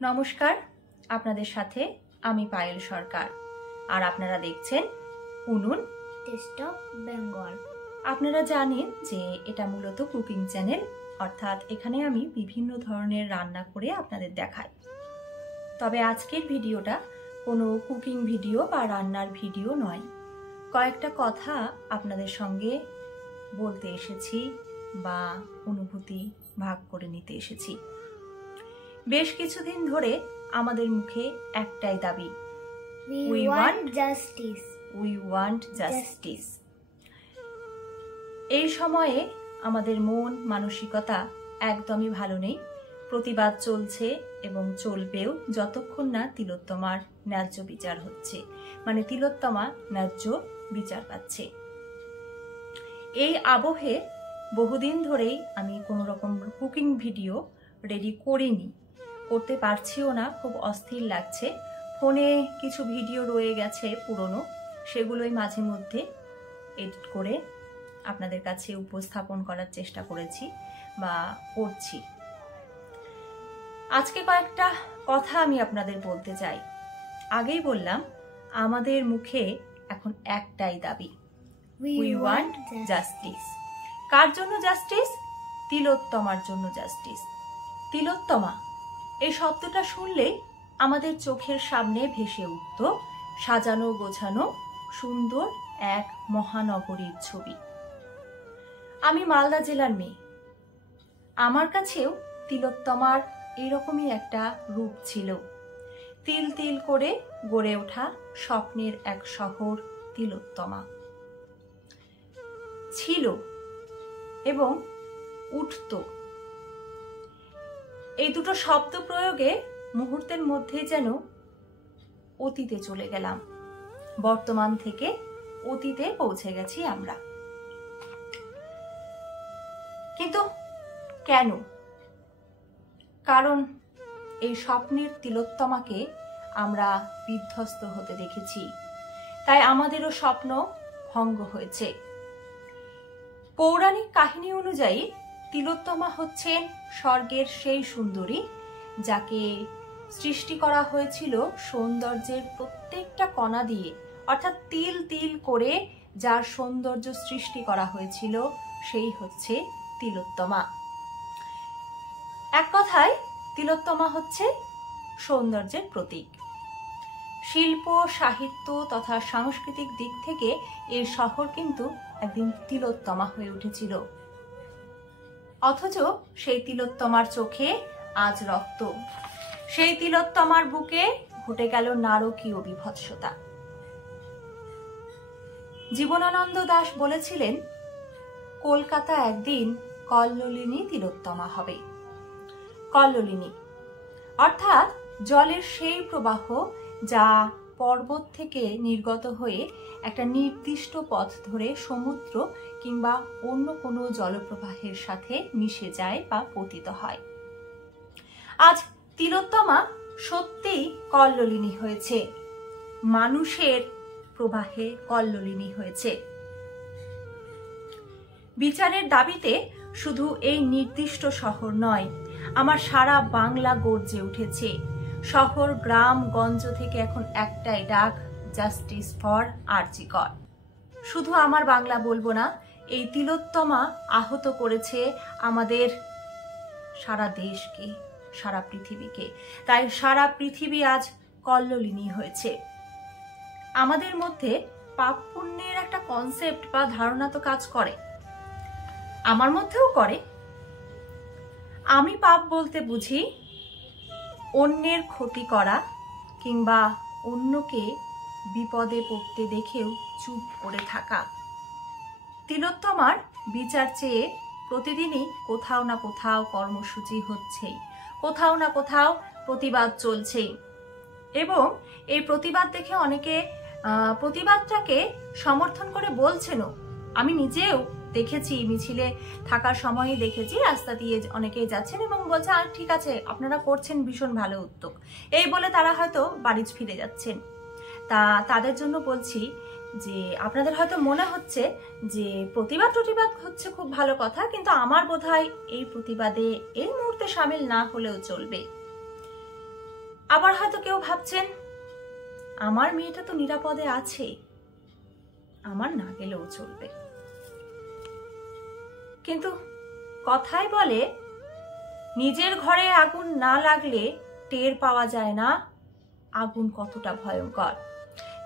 নমস্কার, আপনাদের সাথে আমি পায়েল সরকার। আর আপনারা দেখছেন উনুন টেস্ট অফ বেঙ্গল। আপনারা জানেন যে এটা মূলত কুকিং চ্যানেল, অর্থাৎ এখানে আমি বিভিন্ন ধরনের রান্না করে আপনাদের দেখাই। তবে আজকের ভিডিওটা কোনো কুকিং ভিডিও বা রান্নার ভিডিও নয়। কয়েকটা কথা আপনাদের সঙ্গে বলতে এসেছি বা অনুভূতি ভাগ করে নিতে এসেছি। বেশ কিছুদিন ধরে আমাদের মুখে একটাই দাবি, We want justice. We want justice. এই সময়ে আমাদের মন মানসিকতা একদমই ভালো নেই। প্রতিবাদ চলছে এবং চলবেও যতক্ষণ না তিলোত্তমার ন্যায্য বিচার হচ্ছে, মানে তিলোত্তমা ন্যায্য বিচার পাচ্ছে। এই আবহে বহুদিন ধরেই আমি কোনো রকম কুকিং ভিডিও রেডি করিনি, করতে পারছিও না, খুব অস্থির লাগছে। ফোনে কিছু ভিডিও রয়ে গেছে পুরনো, সেগুলোই মাঝে মধ্যে এডিট করে আপনাদের কাছে উপস্থাপন করার চেষ্টা করেছি বা করছি। আজকে কয়েকটা কথা আমি আপনাদের বলতে চাই। আগেই বললাম, আমাদের মুখে এখন একটাই দাবি, উই ওয়ান্ট জাস্টিস। কার জন্য জাস্টিস? তিলোত্তমার জন্য জাস্টিস। তিলোত্তমা এই শব্দটা শুনলেই আমাদের চোখের সামনে ভেসে উঠত সাজানো গোছানো সুন্দর এক মহানগরীর ছবি। আমি মালদা জেলার মেয়ে, আমার কাছেও তিলোত্তমার এইরকমই একটা রূপ ছিল। তিল তিল করে গড়ে ওঠা স্বপ্নের এক শহর তিলোত্তমা ছিল এবং উঠত। এই দুটো শব্দ প্রয়োগে মুহূর্তের মধ্যে যেন অতীতে চলে গেলাম। বর্তমান থেকে অতীতে পৌঁছে গেছি আমরা। কিন্তু কেন? কারণ এই স্বপ্নের তিলোত্তমাকে আমরা বিধ্বস্ত হতে দেখেছি, তাই আমাদেরও স্বপ্ন ভঙ্গ হয়েছে। পৌরাণিক কাহিনী অনুযায়ী তিলোত্তমা হচ্ছেন স্বর্গের সেই সুন্দরী যাকে সৃষ্টি করা হয়েছিল সৌন্দর্যের প্রত্যেকটা কণা দিয়ে, অর্থাৎ তিল তিল করে যার সৌন্দর্য সৃষ্টি করা হয়েছিল সেই হচ্ছে তিলোত্তমা। এক কথায় তিলোত্তমা হচ্ছে সৌন্দর্যের প্রতীক। শিল্প সাহিত্য তথা সাংস্কৃতিক দিক থেকে এর শহর কিন্তু একদিন তিলোত্তমা হয়ে উঠেছিল। অথচ সেই তিলোত্তমার চোখে আজ রক্ত, সেই তিলোত্তমার বুকে ঘটে গেল নারকীয় বিভৎসতা। জীবনানন্দ দাশ বলেছিলেন, কলকাতা একদিন কল্লোলিনী তিলোত্তমা হবে। কল্লোলিনী অর্থাৎ জলের সেই প্রবাহ যা পর্বত থেকে নির্গত হয়ে একটা নির্দিষ্ট পথ ধরে সমুদ্র কিংবা অন্য কোনো জলপ্রবাহের সাথে মিশে যায় বা পতিত হয়। আজ তিলোত্তমা সত্যিই কল্লোলিনী হয়েছে, মানুষের প্রবাহে কল্লোলিনী হয়েছে। বিচারের দাবিতে শুধু এই নির্দিষ্ট শহর নয়, আমার সারা বাংলা গর্জে উঠেছে। শহর গ্রাম গঞ্জ থেকে এখন একটাই ডাক, জাস্টিস ফর আরজি কর। শুধু আমার বাংলা বলবো না, এই তিলোত্তমা আহত করেছে আমাদের সারা দেশকে, সারা পৃথিবীকে। তাই সারা পৃথিবী আজ কল্লোলিনী হয়েছে। আমাদের মধ্যে পাপ পুণ্যের একটা কনসেপ্ট বা ধারণা তো কাজ করে, আমার মধ্যেও করে। আমি পাপ বলতে বুঝি অন্যের ক্ষতি করা কিংবা অন্যকে বিপদে পড়তে দেখেও চুপ করে থাকা। তিলোত্তমার বিচার চেয়ে প্রতিদিনই কোথাও না কোথাও কর্মসূচি হচ্ছেই, কোথাও না কোথাও প্রতিবাদ চলছেই। এবং এই প্রতিবাদ দেখে অনেকে প্রতিবাদটাকে সমর্থন করে বলছেনও। আমি নিজেও দেখেছি, মিছিলে থাকার সময়ই দেখেছি, রাস্তা দিয়ে অনেকেই যাচ্ছেন এবং বলছে ঠিক আছে আপনারা করছেন, ভীষণ ভালো উদ্যোগ, এই বলে তারা হয়তো বাড়ি ফিরে যাচ্ছেন। তাদের জন্য বলছি যে আপনাদের হয়তো মনে হচ্ছে যে প্রতিবাদ হচ্ছে খুব ভালো কথা, কিন্তু আমার বোধহয় এই প্রতিবাদে এই মুহূর্তে সামিল না হলেও চলবে। আবার হয়তো কেউ ভাবছেন আমার মেয়েটা তো নিরাপদে আছে, আমার না গেলেও চলবে। কিন্তু কথায় বলে নিজের ঘরে আগুন না লাগলে টের পাওয়া যায় না আগুন কতটা ভয়ঙ্কর,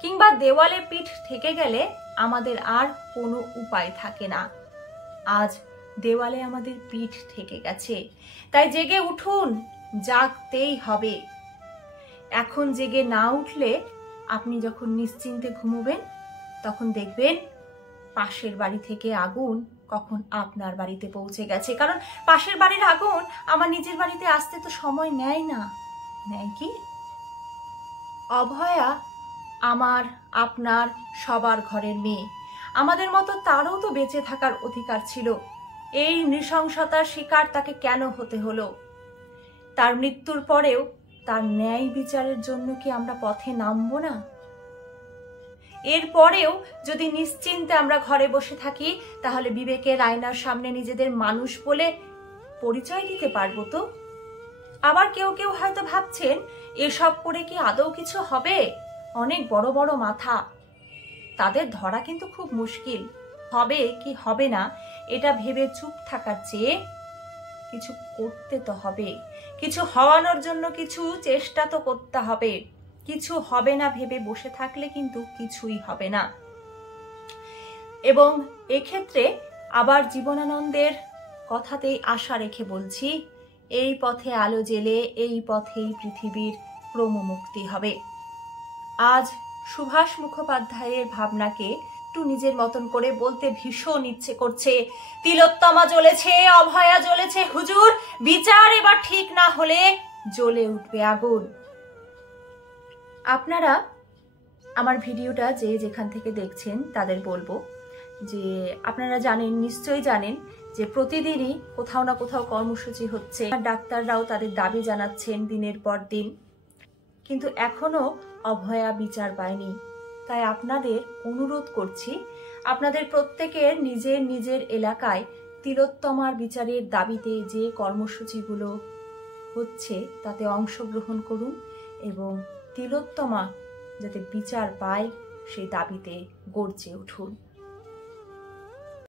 কিংবা দেওয়ালে পিঠ ঠেকে গেলে আমাদের আর কোনো উপায় থাকে না। আজ দেওয়ালে আমাদের পিঠ ঠেকে গেছে, তাই জেগে উঠুন, জাগতেই হবে। এখন জেগে না উঠলে আপনি যখন নিশ্চিন্তে ঘুমোবেন তখন দেখবেন পাশের বাড়ি থেকে আগুন কখন আপনার বাড়িতে পৌঁছে গেছে। কারণ পাশের বাড়ির আগুন আমার নিজের বাড়িতে আসতে তো সময় নেয় না, নেয় কি? অভয়া আমার, আপনার, সবার ঘরের মেয়ে। আমাদের মতো তারও তো বেঁচে থাকার অধিকার ছিল। এই নৃশংসতার শিকার তাকে কেন হতে হলো? তার মৃত্যুর পরেও তার ন্যায় বিচারের জন্য কি আমরা পথে নামবো না? এরপরেও যদি নিশ্চিন্তে আমরা ঘরে বসে থাকি, তাহলে বিবেকের আয়নার সামনে নিজেদের মানুষ বলে পরিচয় দিতে পারবো তো? আবার কেউ কেউ হয়তো ভাবছেন এসব করে কি আদৌ কিছু হবে? অনেক বড় বড় মাথা, তাদের ধরা কিন্তু খুব মুশকিল। হবে কি হবে না এটা ভেবে চুপ থাকার চেয়ে কিছু করতে তো হবে, কিছু হওয়ানোর জন্য কিছু চেষ্টা তো করতে হবে। কিছু হবে না ভেবে বসে থাকলে কিন্তু কিছুই হবে না। এবং এক্ষেত্রে আবার জীবনানন্দের কথাতেই আশা রেখে বলছি, এই পথে আলো জেলে এই পথেই পৃথিবীর ক্রমমুক্তি হবে। আজ সুভাষ মুখোপাধ্যায়ের ভাবনাকে একটু নিজের মতন করে বলতে ভীষণ ইচ্ছে করছে। তিলোত্তমা জ্বলেছে, অভয়া জ্বলেছে, হুজুর বিচার এবার ঠিক না হলে জ্বলে উঠবে আগুন। আপনারা আমার ভিডিওটা যে যেখান থেকে দেখছেন তাদের বলবো যে আপনারা জানেন, নিশ্চয়ই জানেন যে প্রতিদিনই কোথাও না কোথাও কর্মসূচি হচ্ছে। ডাক্তাররাও তাদের দাবি জানাচ্ছেন দিনের পর দিন, কিন্তু এখনো অভয়া বিচার পায়নি। তাই আপনাদের অনুরোধ করছি, আপনাদের প্রত্যেকের নিজের নিজের এলাকায় তিলোত্তমার বিচারের দাবিতে যে কর্মসূচিগুলো হচ্ছে তাতে অংশগ্রহণ করুন এবং তিলোত্তমা যাতে বিচার পায় সেই দাবিতে গর্জে উঠুন।